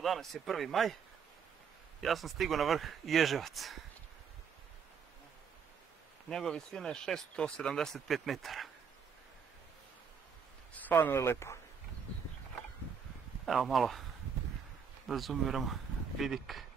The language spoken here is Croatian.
Evo, danas je 1. maj. Ja sam stigao na vrh Ježevac. Njegova visina je 675 metara. Stvarno je lepo. Evo malo da zoomiramo vidik.